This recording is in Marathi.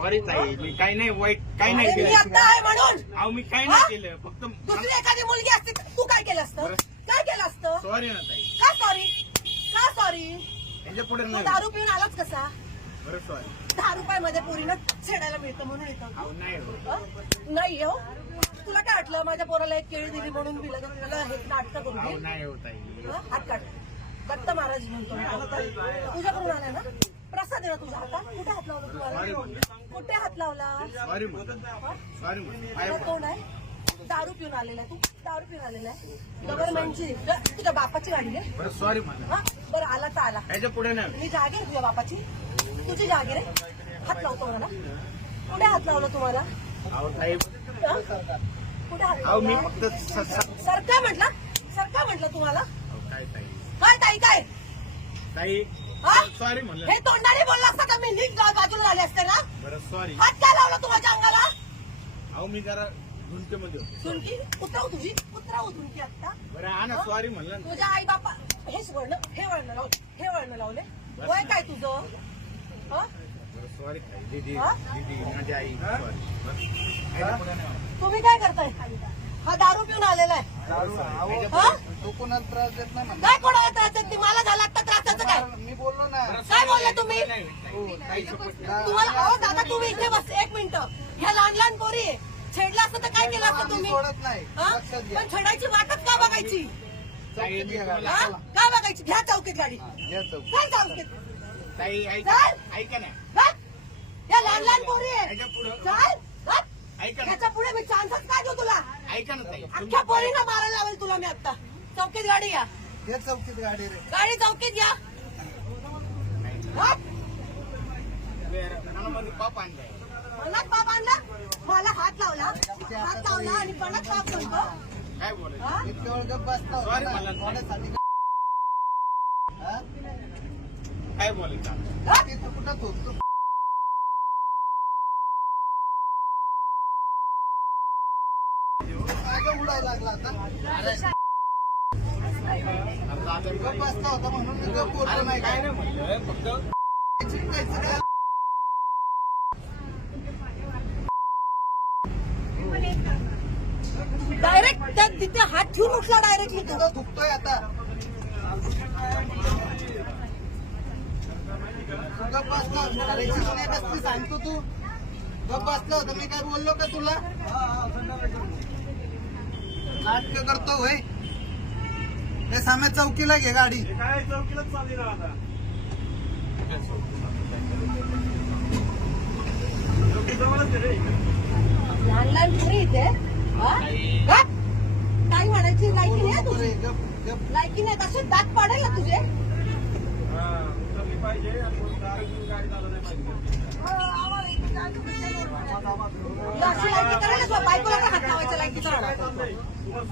सॉरी ताई मी काही नाही वाईट काही नाही मी केलं. आहे म्हणून. अहो मी काही हा? नाही केलं. फक्त दुसरी एखादी मुलगी असती तर तू काय केलं असतं? बरं. काय केलं असतं? सॉरी ना ताई. का सॉरी का सॉरी त्याच्या पुढे तू नाही. दारू पिऊन आलाच कसा? बरं सॉरी दहा रुपयामध्ये पोरीनं छेडायला मिळतं म्हणून येतं. अहो नाही हो. हं? नाही हो? तुला काय वाटलं? माझ्या पोराला एक केळी दिली म्हणून दिलं तर तुला हे नाटक करू अहो दे. नाही हो ताई. हं? हात काढ. दत्त महाराज म्हणतो. तुझ्याकडून आलाय ना? आहे ना तुझा हातात कुठे हात लावला तुम्हाला? कुठे हात लावला? सॉरी सॉरी तुला. कोण आहे? दारू पिऊन आलेला आहे तू. दारू पिऊन आलेला आहे. गव्हर्नमेंटची. तुझ्या बापाची गाडी आहे. बरं सॉरी हा बरं आला तर आला. त्याच्या पुढे नाही मी जागे आहे तुझ्या बापाची. तुझी जागे रे. हात लावतो मला. कुठे हात लावला तुम्हाला? अहो हं? कुठे हात अहो मी लावला? फक्त स- स- सरका म्हटलं. सरका म्हटलं तुम्हाला. अहो, काय ताई? काय ताई काय? ताई? सॉरी म्हणलं. हे तोंडाने बोलला असता का? मी नीट बाजूला झाले असते ना? बरं सॉरी हात काय लावला तू माझ्या अंगाला? अहो मी जरा झुंकेमध्ये होतो. उतरव तुझी? उतरव आता? बरं हा ना सॉरी म्हणलं ना. तुझ्या आई बापा हेच वळण हे वळण लावले हे वळण लावले वय काय तुझं? हं? बरं सॉरी ताई दीदी हा? दीदी माझी आई. सॉरी त्याच्या पुढे नाही तुम्ही काय करताय? हा दारू पिऊन आलेला आहे. त्याच्या हा? तू कोणाला त्रास देत नाही काय कोणाला त्रास देत नाही? मला झाला आता त्रासाचं काय? मी बोललो ना. काय बोलले तुम्ही. तुम्हाला अहो दादा तुम्ही इथे बस एक मिनिट. ह्या लहान लहान पोरी आहे. छेडलं असतं तर काय केलं असतं तुम्ही? सोडत नाही. हा? लक्षात घ्या. पण छेडायची वाटच का बघायची? हा? का बघायची? घ्या चौकीत गाडी. या चौक. काय चौकीत. ताई ऐका. ऐका ना. चल. या लहान लहान पोरी आहे त्याच्या पुढं. चल चल. ऐका ना. त्याच्या पुढे मी चान्सच काय देऊ तुला? ऐका ना ताई. अख्ख्या पोरीनं मारायला लावेल तुला मी आता. चौकीत गाडी या. या चौकीत गाडी रे. गाडी चौकीत या हा? मनामध्ये पाप आणलाय मला पाप आणला मला हात लावला. हात लावला आणि पणात पाप म्हणतो. काय बोलायचं? हा? हा? काय बोलायचं? हा? कुठं थोपतो? उडायला लागला आता. होता म्हणून मी बोललो नाही काय नाही म्हणलं फक्त डायरेक्ट त्या तिथे हात ठेवून उठला डायरेक्टली तो तुझं थुकतोय आता तू गप्प बसला होता. सांगतो तू. गप्प बसला होता मी काय बोललो का तुला? नाटक करतो होय? हे सामे चौकीला घे गाडी. लहान लहान पोरी इथे हा? हा? काय म्हणायची लायकी नाही तुझी. लायकी नाही तसे दात पाडेल ना तुझे? अशी लायकी करायला बायकोला हात लावायच्या लायकीचा राहणार